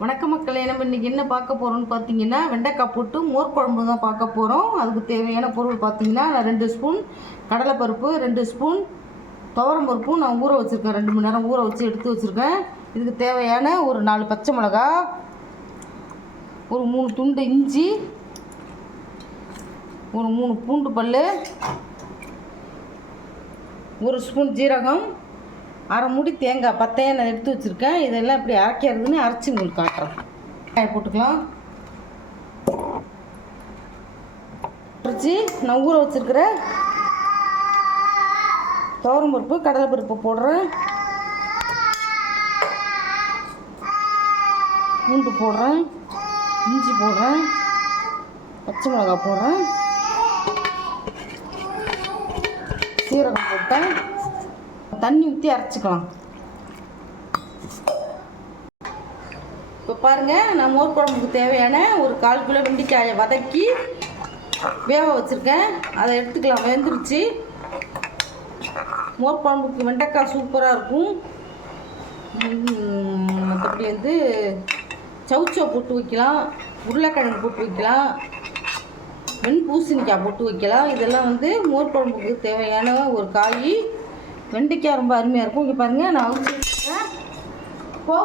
வணக்க மக்களே நம்ம இன்றைக்கி என்ன பார்க்க போகிறோம்னு பார்த்தீங்கன்னா வெண்டைக்காய் போட்டு மோர் குழம்பு தான் பார்க்க போகிறோம் அதுக்கு தேவையான பொருள் பார்த்தீங்கன்னா நான் ரெண்டு ஸ்பூன் கடலைப்பருப்பு ரெண்டு ஸ்பூன் துவரம் பருப்பும் நான் ஊற வச்சுருக்கேன். ரெண்டு மணி நேரம் ஊற வச்சு எடுத்து வச்சுருக்கேன். இதுக்கு தேவையான ஒரு நாலு பச்சை மிளகா ஒரு மூணு துண்டு இஞ்சி ஒரு மூணு பூண்டு பல் ஒரு ஸ்பூன் ஜீரகம் அரை மூடி தேங்காய் பத்தையை நான் எடுத்து வச்சுருக்கேன். இதெல்லாம் இப்படி அரைக்கிறதுன்னு அரைச்சி உங்களுக்கு காட்டுறேன். காய போட்டுக்கலாம். அரைச்சி நான் ஊற வச்சுருக்கிற துவரம் பருப்பு கடலை பருப்பு போடுறேன். பூண்டு போடுறேன். இஞ்சி போடுறேன். பச்சை மிளகாய் போடுறேன். சீரகம் போட்டேன். தண்ணி ஊற்றி அரைச்சிக்கலாம். இப்போ பாருங்கள் நான் மோர் குழம்புக்கு தேவையான ஒரு கால் கிலோ வெண்டிக்காயை வதக்கி வேக வச்சுருக்கேன். அதை எடுத்துக்கலாம் வெந்துருச்சு. மோர் குழம்புக்கு வெண்டைக்காய் சூப்பராக இருக்கும். மற்றபடி வந்து சவுச்சோ போட்டு வைக்கலாம் உருளைக்கிழங்கு போட்டு வைக்கலாம் வெண் பூசணிக்காய் போட்டு வைக்கலாம். இதெல்லாம் வந்து மோர் குழம்புக்கு தேவையான ஒரு காய் வெண்டைக்காய் ரொம்ப அருமையாக இருக்கும். இங்கே பாருங்கள் நான் அவிச்சு வச்சுருக்கேன் இப்போ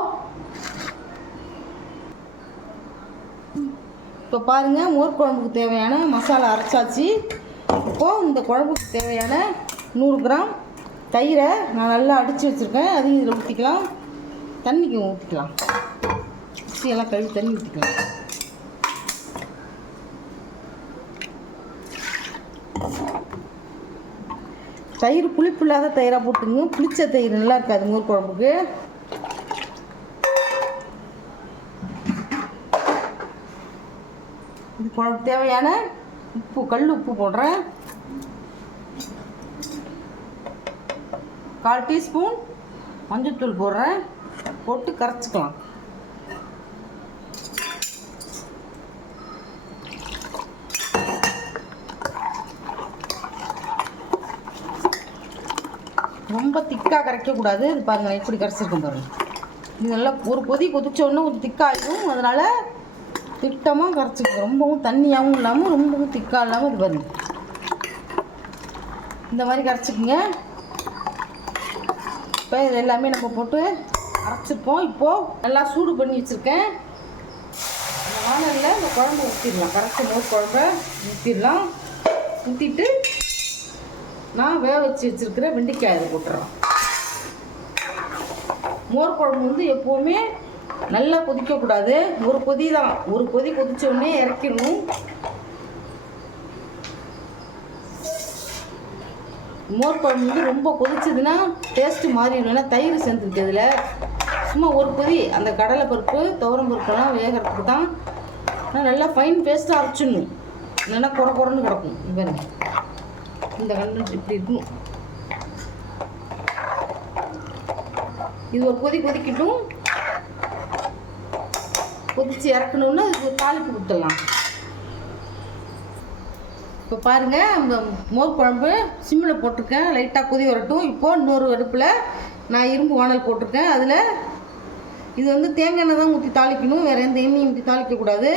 இப்போ பாருங்கள் மோர் குழம்புக்கு தேவையான மசாலா அரைச்சாச்சு. இப்போது இந்த குழம்புக்கு தேவையான நூறு கிராம் தயிரை நான் நல்லா அடித்து வச்சுருக்கேன். அதையும் இதில் ஊற்றிக்கலாம் தண்ணிக்கு ஊற்றிக்கலாம் எல்லாம் கழுவி தண்ணி ஊற்றிக்கலாம் தயிர் புளிப்பு இல்லாத தயிராக போட்டுங்க. புளிச்ச தயிர் நல்லா இருக்காது மோர் குழம்புக்கு. இது குழம்பு தேவையான உப்பு கல் உப்பு போடுறேன். கால் டீஸ்பூன் மஞ்சள்தூள் போடுறேன். போட்டு கரைச்சிக்கலாம். ரொம்ப திக்காக கரைக்கக்கூடாது இது பாருங்கள் எப்படி கரைச்சிருக்கும் பாருங்கள் இது நல்லா ஒரு கொதி கொதிச்சோடனே கொஞ்சம் திக்காகிடும் அதனால் திட்டமாக கரைச்சிக்கணும் ரொம்பவும் தண்ணியாகவும் இல்லாமல் ரொம்பவும் திக்காக இல்லாமல் இது பாருங்க. இந்த மாதிரி கரைச்சிக்குங்க. இப்போ இது எல்லாமே நம்ம போட்டு அரைச்சிருப்போம் இப்போது நல்லா சூடு பண்ணி வச்சுருக்கேன். இந்த வானலில் இந்த குழம்பு ஊற்றிடலாம் கரைச்சி மோர் குழம்ப ஊற்றிடலாம் ஊற்றிட்டு நான் வேக வச்சு வச்சுருக்கிற வெண்டைக்காய் இதை போட்டுறேன் மோர் குழம்பு வந்து எப்போவுமே நல்லா கொதிக்கக்கூடாது ஒரு கொதி தான். ஒரு கொதி கொதிச்ச இறக்கணும். இறக்கிடணும் மோர் குழம்பு வந்து ரொம்ப கொதிச்சதுன்னா டேஸ்ட்டு மாறிடும். ஏன்னா தயிர் சேர்ந்துருக்கு இதில். சும்மா ஒரு கொதி. அந்த கடலை பருப்பு துவரம் பருப்பெல்லாம் வேகிறதுக்கு தான். ஆனால் நல்லா ஃபைன் பேஸ்ட்டாக அரைச்சிடணும். இல்லைன்னா குறை குறைன்னு கிடக்கும். பாருங்க. இந்த கண்டு இப்படி இருக்கணும். இது ஒரு கொதி கொதிக்கட்டும். கொதிச்சு இறக்கணுன்னா இது தாளிப்பு கொடுத்துடலாம். இப்போ பாருங்கள் அந்த மோர் குழம்பு சிம்மில் போட்டிருக்கேன். லைட்டாக கொதி வரட்டும். இப்போ இன்னொரு அடுப்பில் நான் இரும்பு வானல் போட்டிருக்கேன். அதில் இது வந்து தேங்காய் எண்ணெய் தான் ஊற்றி தாளிக்கணும். வேறு எந்த எண்ணெயும் ஊற்றி தாளிக்கக்கூடாது.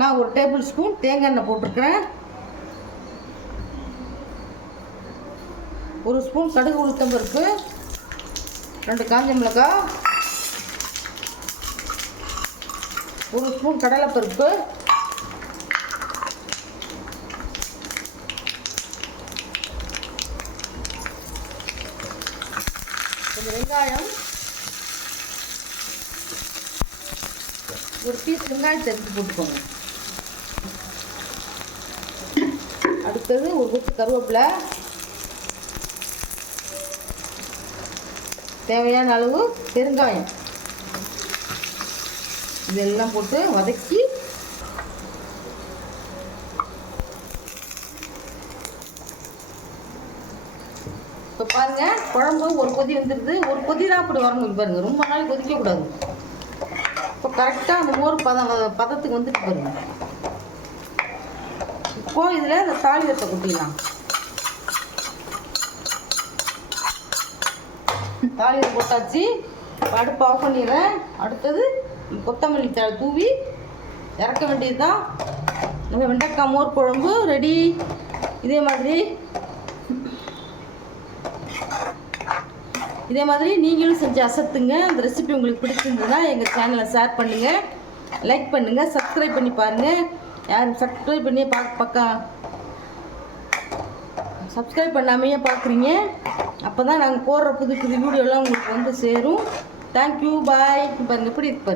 நான் ஒரு டேபிள் ஸ்பூன் தேங்காய் எண்ணெய் போட்டிருக்கிறேன் ஒரு ஸ்பூன் கடுகு உளுத்தம் பருப்பு ரெண்டு காஞ்ச மிளகாய் ஒரு ஸ்பூன் கடலைப்பருப்பு கொஞ்சம் வெங்காயம் ஒரு பீஸ் வெங்காயத்தை எடுத்து போட்டுக்கோங்க. அடுத்தது ஒரு கொத்து கருவேப்பிலை தேவையான அளவு பெருங்காயம். இதெல்லாம் போட்டு வதக்கி இப்போ பாருங்க குழம்பு ஒரு கொதி வந்துடுது ஒரு கொதி தான் அப்படி வரணும் இங்க பாருங்க. ரொம்ப நாள் கொதிக்கக்கூடாது இப்போ கரெக்டாக அந்த மோர் பதம் பதத்துக்கு வந்துட்டு பாருங்க. இப்போ இதில் இந்த தாளியத்தை கொட்டிடலாம். தாளியை போட்டாச்சு. அடுப்பு ஆஃப் பண்ணிடுறேன். அடுத்தது கொத்தமல்லி தழை தூவி இறக்க வேண்டியது தான் நம்ம வெண்டைக்காய் மோர் குழம்பு ரெடி இதே மாதிரி. இதே மாதிரி நீங்களும் செஞ்சு அசத்துங்க. அந்த ரெசிபி உங்களுக்கு பிடிச்சிருந்ததுன்னா எங்கள் சேனலை ஷேர் பண்ணுங்கள் லைக் பண்ணுங்கள் சப்ஸ்கிரைப் பண்ணி பாருங்கள் யாரும் சப்ஸ்கிரைப் பண்ணி பார்க்க பக்கம் சப்ஸ்கிரைப் பண்ணாமையே பார்க்குறீங்க. அப்போ தான் நாங்கள் போடுற புது புது வீடியோலாம் உங்களுக்கு வந்து சேரும். தேங்க்யூ பாய் இப்போ எப்படி இருக்கு